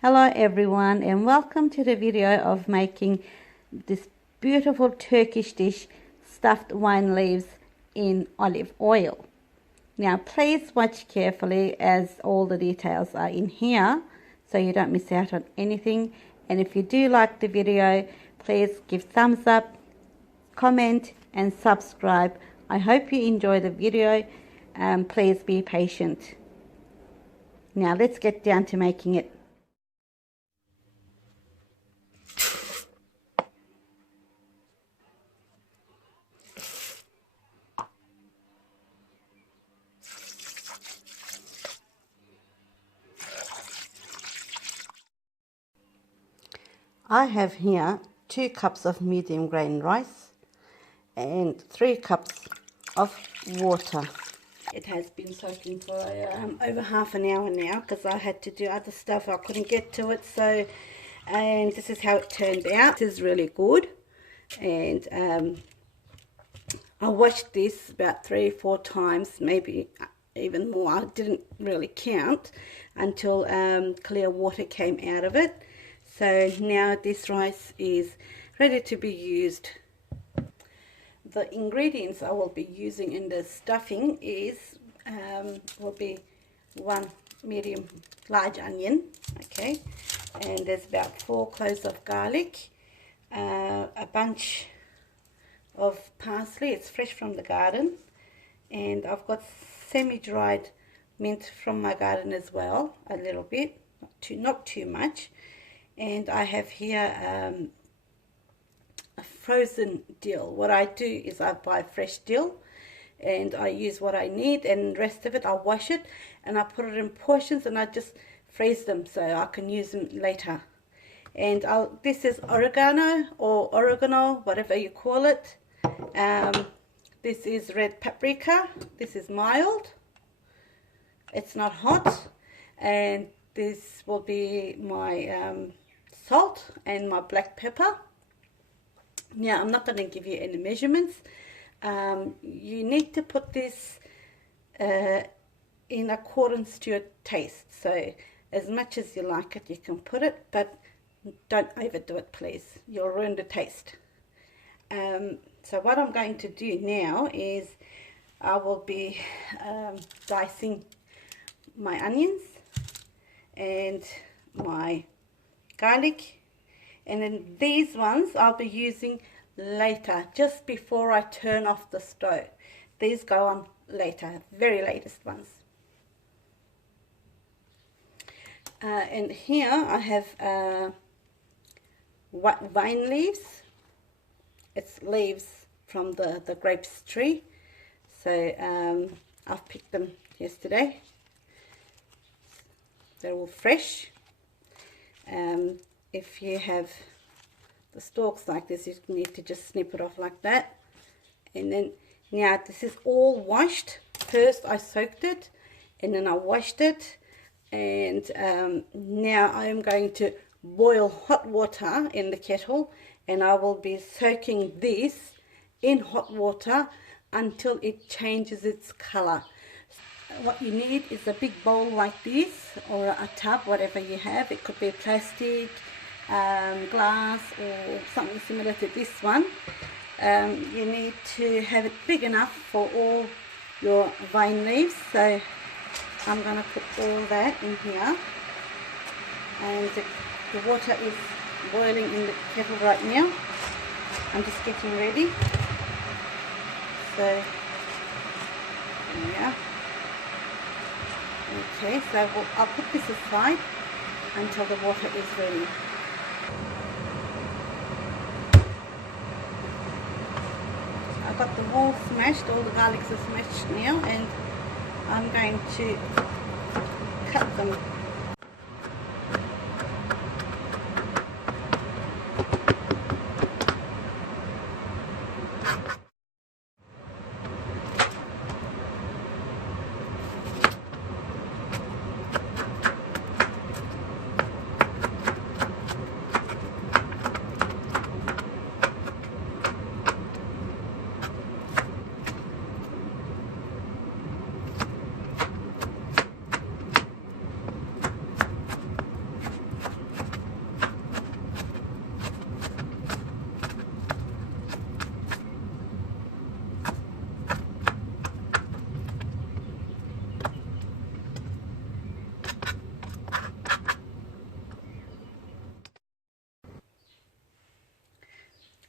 Hello everyone and welcome to the video of making this beautiful Turkish dish, stuffed wine leaves in olive oil. Now please watch carefully as all the details are in here so you don't miss out on anything, and if you do like the video please give thumbs up, comment and subscribe. I hope you enjoy the video. Please be patient. Now let's get down to making it. I have here 2 cups of medium grain rice and 3 cups of water. It has been soaking for over half an hour now because I had to do other stuff. I couldn't get to it, and this is how it turned out. It is really good, and I washed this about 3 or 4 times, maybe even more. I didn't really count until clear water came out of it. So now this rice is ready to be used. The ingredients I will be using in the stuffing will be 1 medium large onion, okay, and there's about 4 cloves of garlic, a bunch of parsley, it's fresh from the garden, and I've got semi-dried mint from my garden as well, a little bit, not too much. And I have here a frozen dill. What I do is I buy fresh dill and I use what I need, and the rest of it I wash it and I put it in portions and I just freeze them so I can use them later. And this is oregano or oregano, whatever you call it. This is red paprika. This is mild. It's not hot. And this will be my salt and my black pepper. Now I'm not going to give you any measurements. You need to put this in accordance to your taste. So as much as you like it, you can put it, but don't overdo it, please. You'll ruin the taste. So what I'm going to do now is I will be dicing my onions and my garlic, and then these ones I'll be using later, just before I turn off the stove. These go on later, very latest ones. And here I have vine leaves. It's leaves from the grapes tree, so I've picked them yesterday. They're all fresh. If you have the stalks like this, you need to just snip it off like that. And then now this is all washed. First I soaked it and then I washed it, and now I am going to boil hot water in the kettle, and I will be soaking this in hot water until it changes its color. What you need is a big bowl like this, or a tub, whatever you have. It could be plastic, glass, or something similar to this one. You need to have it big enough for all your vine leaves. So I'm going to put all that in here, and the water is boiling in the kettle right now. I'm just getting ready. So yeah. Okay, so I'll put this aside until the water is ready. I've got them all smashed, all the garlics are smashed now, and I'm going to cut them.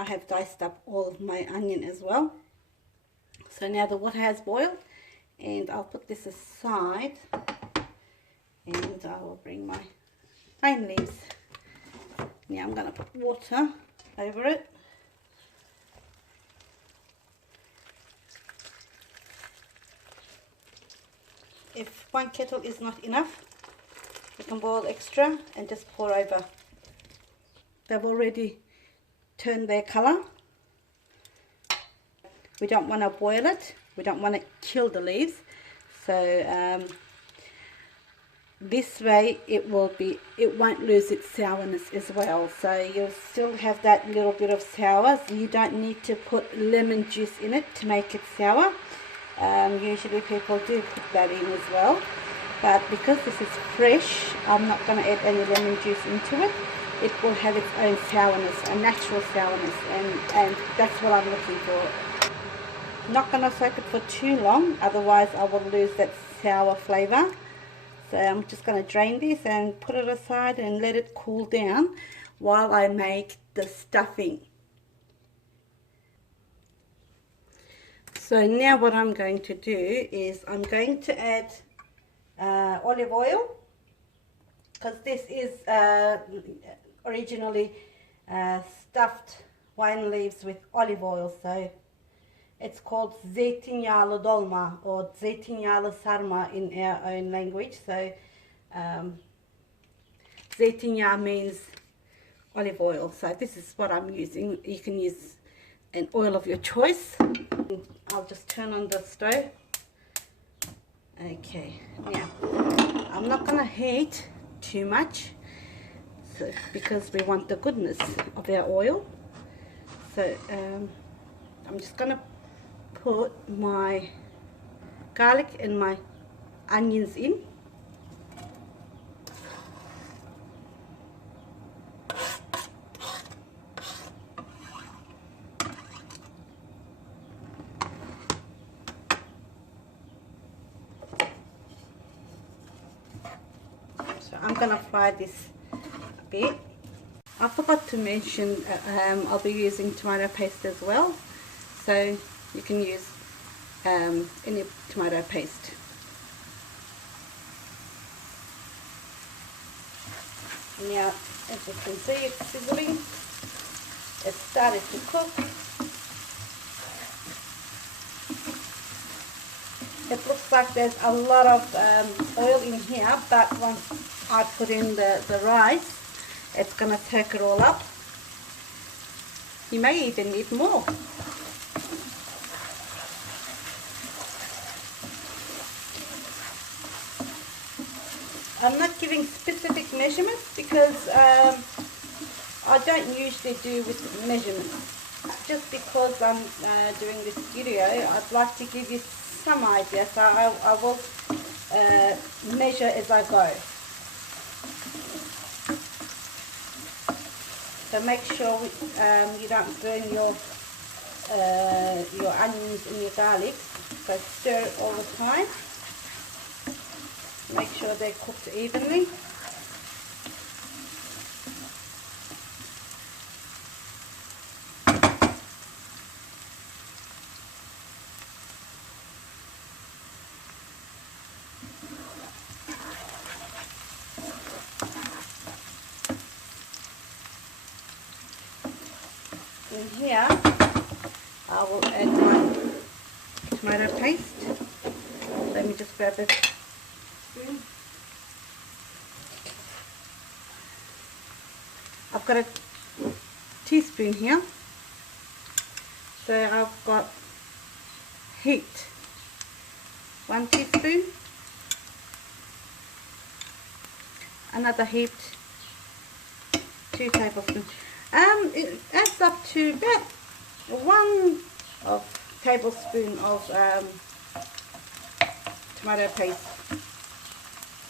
I have diced up all of my onion as well. So now the water has boiled, and I'll put this aside, and I will bring my green leaves. Now I'm going to put water over it. If one kettle is not enough, you can boil extra and just pour over. They've already turned their colour. We don't want to boil it. We don't want to kill the leaves. So this way it won't lose its sourness as well. So you'll still have that little bit of sour. You don't need to put lemon juice in it to make it sour. Usually people do put that in as well, but because this is fresh, I'm not going to add any lemon juice into it. It will have its own sourness, a natural sourness, and that's what I'm looking for. Not going to soak it for too long, otherwise I will lose that sour flavour. So I'm just going to drain this and put it aside and let it cool down while I make the stuffing. So now what I'm going to do is I'm going to add olive oil, because this is originally stuffed wine leaves with olive oil. So it's called zeytinyağlı dolma or zeytinyağlı sarma in our own language. So zeytinyağı means olive oil. So this is what I'm using. You can use an oil of your choice. I'll just turn on the stove. Okay, now I'm not going to heat too much, so, because we want the goodness of our oil. So I'm just going to put my garlic and my onions in. So I'm going to fry this a bit. I forgot to mention I'll be using tomato paste as well, so you can use any tomato paste. Now, as you can see, it's sizzling. It started to cook. It looks like there's a lot of oil in here, but once I put in the rice, it's going to soak it all up. You may even need more. I'm not giving specific measurements because I don't usually do with measurements. Just because I'm doing this video, I'd like to give you some idea, so I will measure as I go. So make sure you don't burn your onions and your garlic. So stir it all the time. Make sure they're cooked evenly. In here, I will add my tomato paste. Let me just grab a spoon. I've got a teaspoon here. So I've got heaped 1 teaspoon, another heaped 2 tablespoons. It adds up to about 1 tablespoon of tomato paste.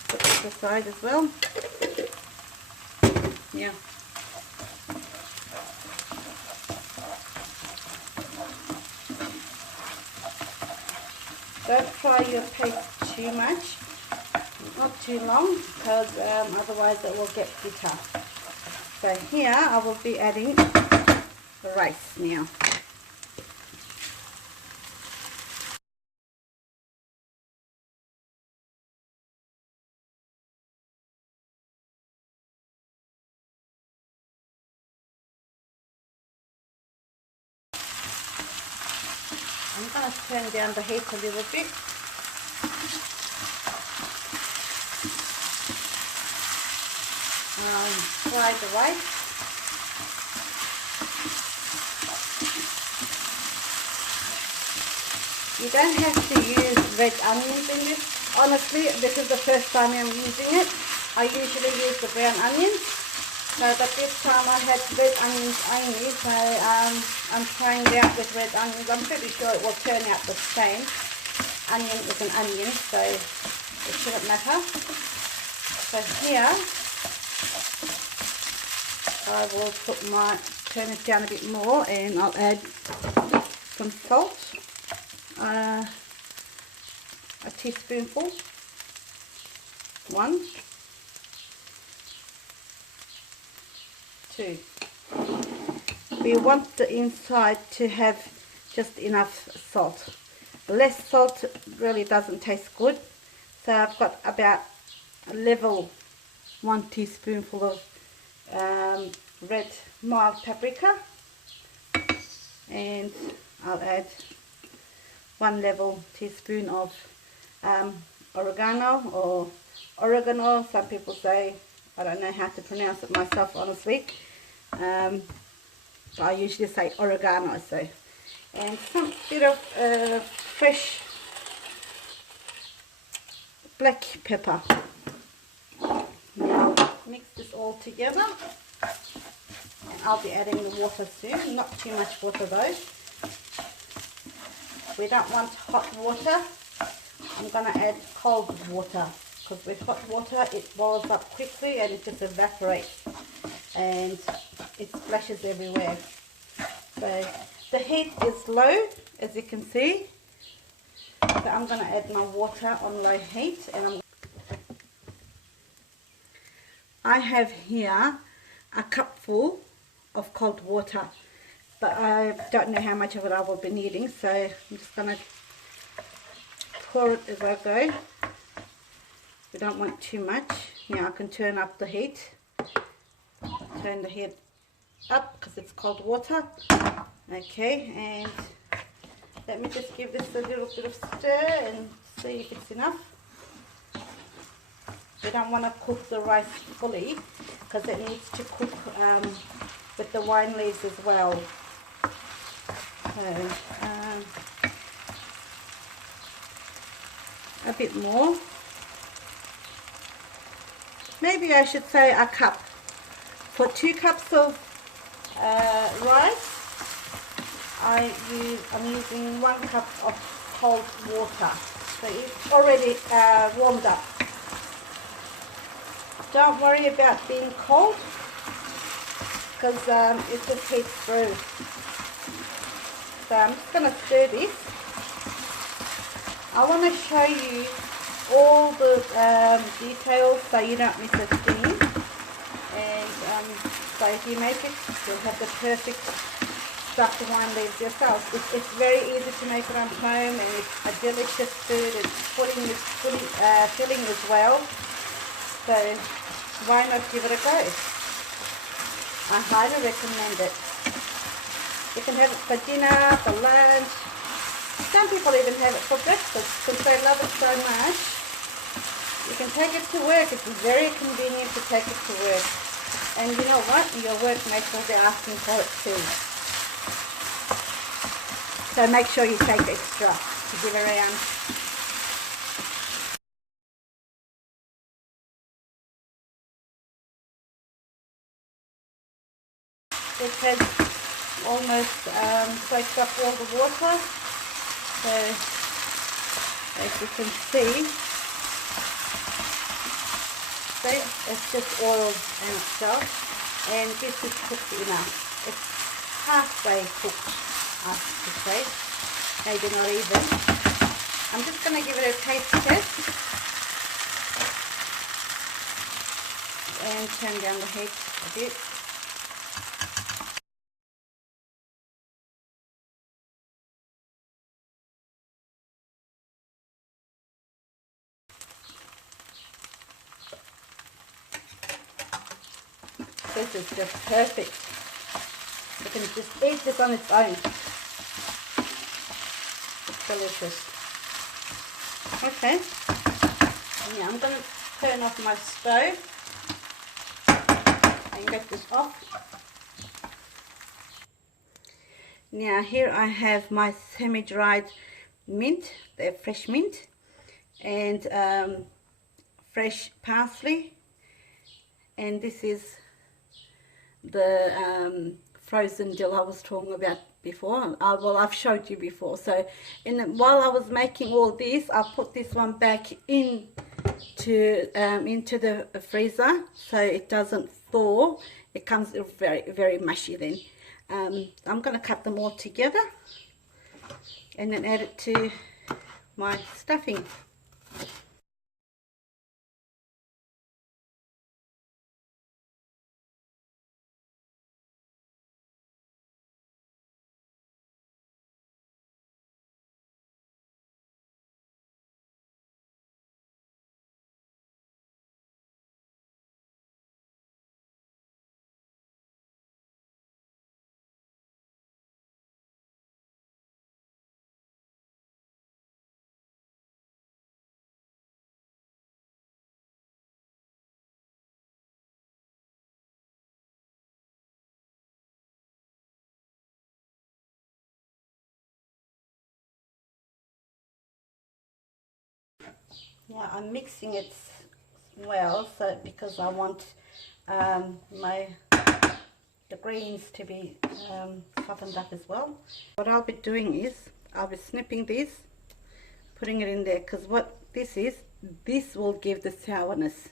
Put this aside as well. Yeah. Don't fry your paste too much, not too long, because otherwise it will get bitter. So here I will be adding the rice now. I'm going to turn down the heat a little bit. Fry the rice. You don't have to use red onions in this. Honestly, this is the first time I'm using it. I usually use the brown onions. So, but this time I had red onions only, so I'm trying it out with red onions. I'm pretty sure it will turn out the same. Onion is an onion, so it shouldn't matter. So here, I will turn it down a bit more, and I'll add some salt. A teaspoonful. 1, 2. We want the inside to have just enough salt. Less salt really doesn't taste good. So I've got about a level 1 teaspoonful of red mild paprika, and I'll add 1 level teaspoon of oregano, or oregano, some people say. I don't know how to pronounce it myself, honestly. But I usually say oregano. So, and some bit of fresh black pepper. Now mix this all together, and I'll be adding the water soon. Not too much water though. We don't want hot water. I'm going to add cold water, because with hot water it boils up quickly and it just evaporates and it splashes everywhere. So the heat is low, as you can see. So I'm going to add my water on low heat, and I have here a cupful of cold water, but I don't know how much of it I will be needing, so I'm just going to pour it as I go. We don't want too much. Now I can turn up the heat. Turn the heat up because it's cold water. Okay, and let me just give this a little bit of stir and see if it's enough. We don't want to cook the rice fully because it needs to cook with the wine leaves as well. So a bit more. Maybe I should say a cup. For 2 cups of rice, I'm using 1 cup of cold water. So it's already warmed up. Don't worry about being cold, because it just heats through. So I'm just going to stir this. I want to show you all the details so you don't miss a thing. And so if you make it, you'll have the perfect stuffed wine leaves yourself. It's very easy to make it on home, and it's a delicious food, and filling as well. So why not give it a go? I highly recommend it. You can have it for dinner, for lunch. Some people even have it for breakfast because they love it so much. You can take it to work. It's very convenient to take it to work. And you know what? Your workmates will be asking for it too. So make sure you take extra to give around. It has almost soaked up all the water. So as you can see, it's just oil in itself, and this is cooked enough. It's halfway cooked, I should say, maybe not even. I'm just going to give it a taste test and turn down the heat a bit. This is just perfect. You can just eat this on its own. It's delicious. Okay. Yeah, I'm going to turn off my stove and get this off. Now here I have my semi-dried mint, the fresh mint, and fresh parsley, and this is the frozen dill I was talking about before. Well, I've showed you before. So while I was making all this, I put this one back into the freezer so it doesn't thaw. It comes very, very mushy then. I'm going to cut them all together and then add it to my stuffing. Yeah, I'm mixing it well, so because I want the greens to be softened up as well. What I'll be doing is I'll be snipping this, putting it in there, because what this is, this will give the sourness.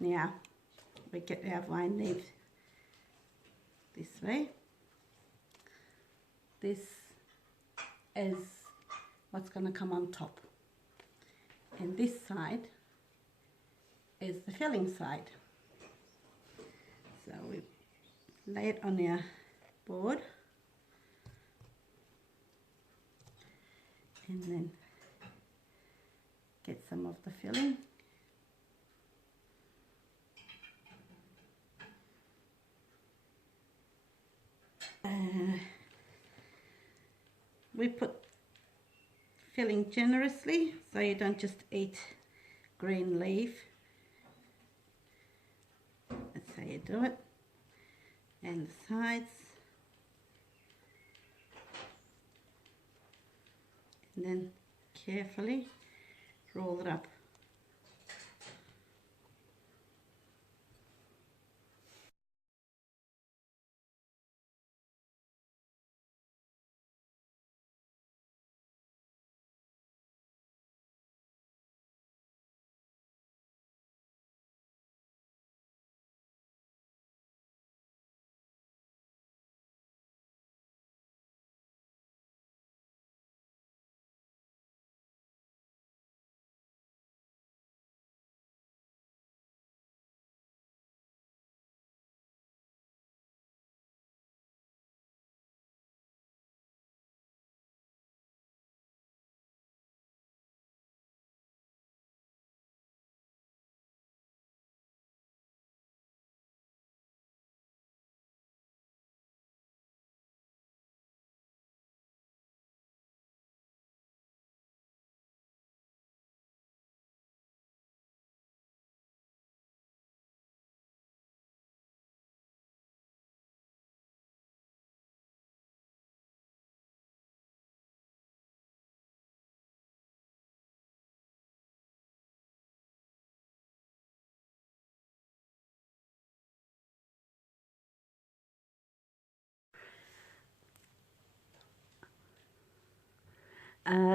Now we get our vine leaf this way. This is what's going to come on top, and this side is the filling side. So we lay it on our board and then get some of the filling. We put filling generously, so you don't just eat green leaf. That's how you do it. And the sides. And then carefully roll it up.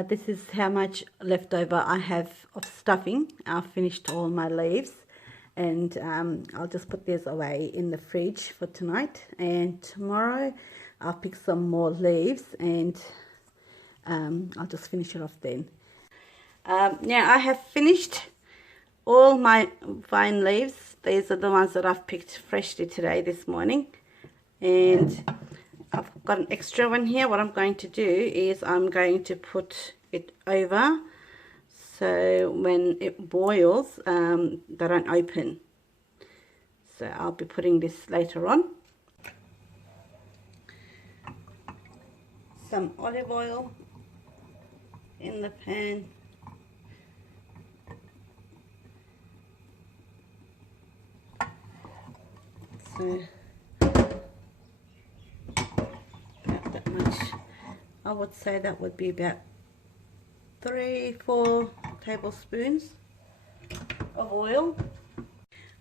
This is how much leftover I have of stuffing. I've finished all my leaves, and I'll just put these away in the fridge for tonight, and tomorrow I'll pick some more leaves and I'll just finish it off then. Now I have finished all my vine leaves. These are the ones that I've picked freshly today, this morning. And I've got an extra one here. What I'm going to do is I'm going to put it over so when it boils, they don't open. So I'll be putting this later on. Some olive oil in the pan. So about that much. I would say that would be about 3-4 tablespoons of oil.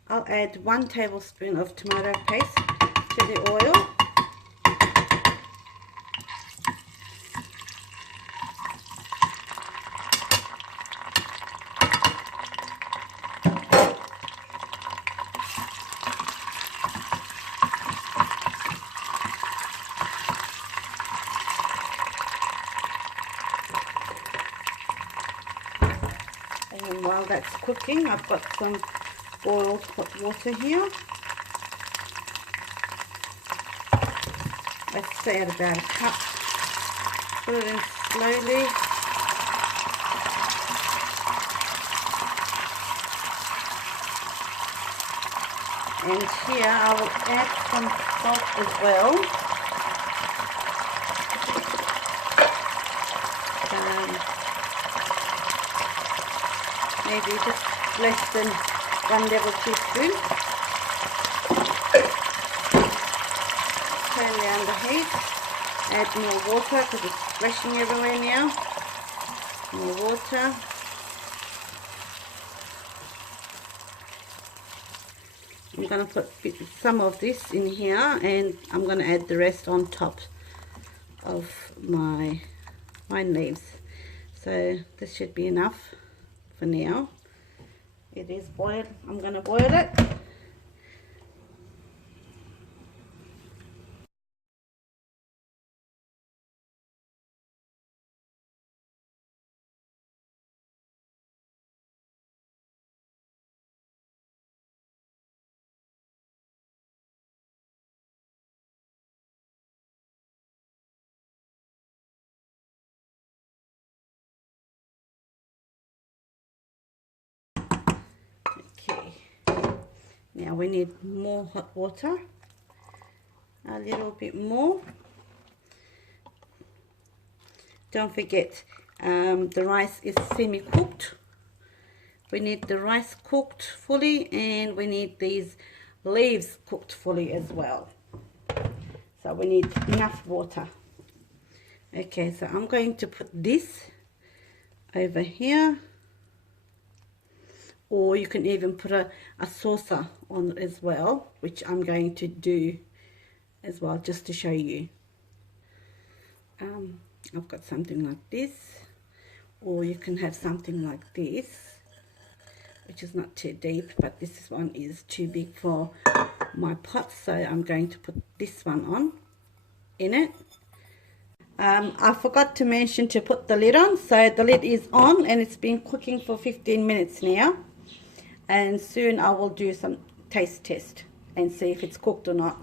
I'll add 1 tablespoon of tomato paste to the oil. And while that's cooking, I've got some boiled hot water here. Let's say at about a cup. Put it in slowly. And here I will add some salt as well. Maybe just less than 1 level teaspoon. Turn down the heat. Add more water because it's splashing everywhere now. More water. I'm going to put some of this in here and I'm going to add the rest on top of my vine leaves. So this should be enough for now. It is boiled. I'm going to boil it. Okay, now we need more hot water, a little bit more. Don't forget, the rice is semi-cooked. We need the rice cooked fully and we need these leaves cooked fully as well. So we need enough water. Okay, so I'm going to put this over here. Or you can even put a saucer on as well, which I'm going to do as well, just to show you. I've got something like this, or you can have something like this, which is not too deep, but this one is too big for my pot, so I'm going to put this one on in it. I forgot to mention to put the lid on, so the lid is on and it's been cooking for 15 minutes now. And soon I will do some taste test and see if it's cooked or not.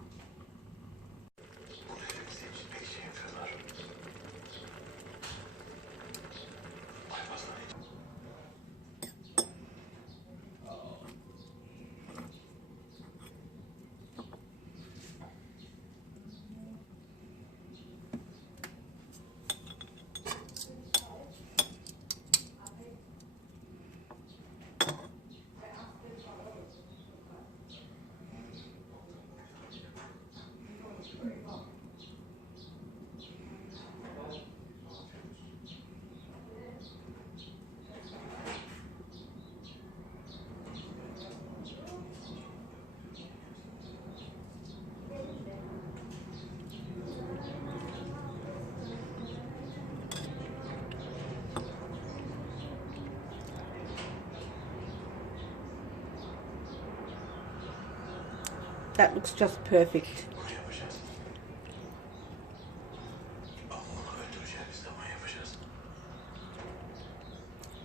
That looks just perfect.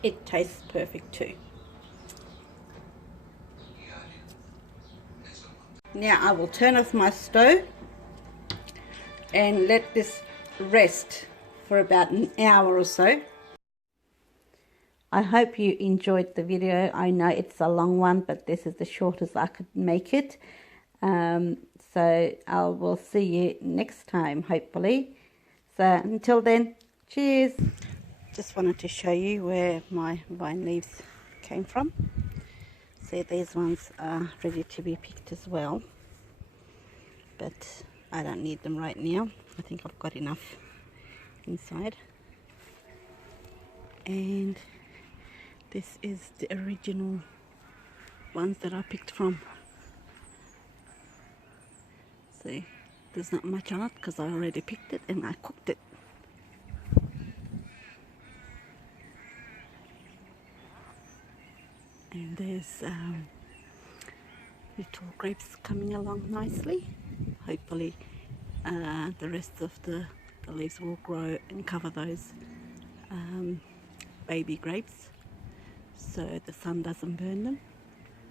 It tastes perfect too. Now I will turn off my stove and let this rest for about an hour or so. I hope you enjoyed the video. I know it's a long one, but this is the shortest I could make it. So I will see you next time, hopefully. So until then, cheers. Just wanted to show you where my vine leaves came from. See, these ones are ready to be picked as well, but I don't need them right now. I think I've got enough inside. And this is the original ones that I picked from. See, there's not much on it because I already picked it and I cooked it. And there's little grapes coming along nicely. Hopefully the rest of the leaves will grow and cover those baby grapes so the sun doesn't burn them.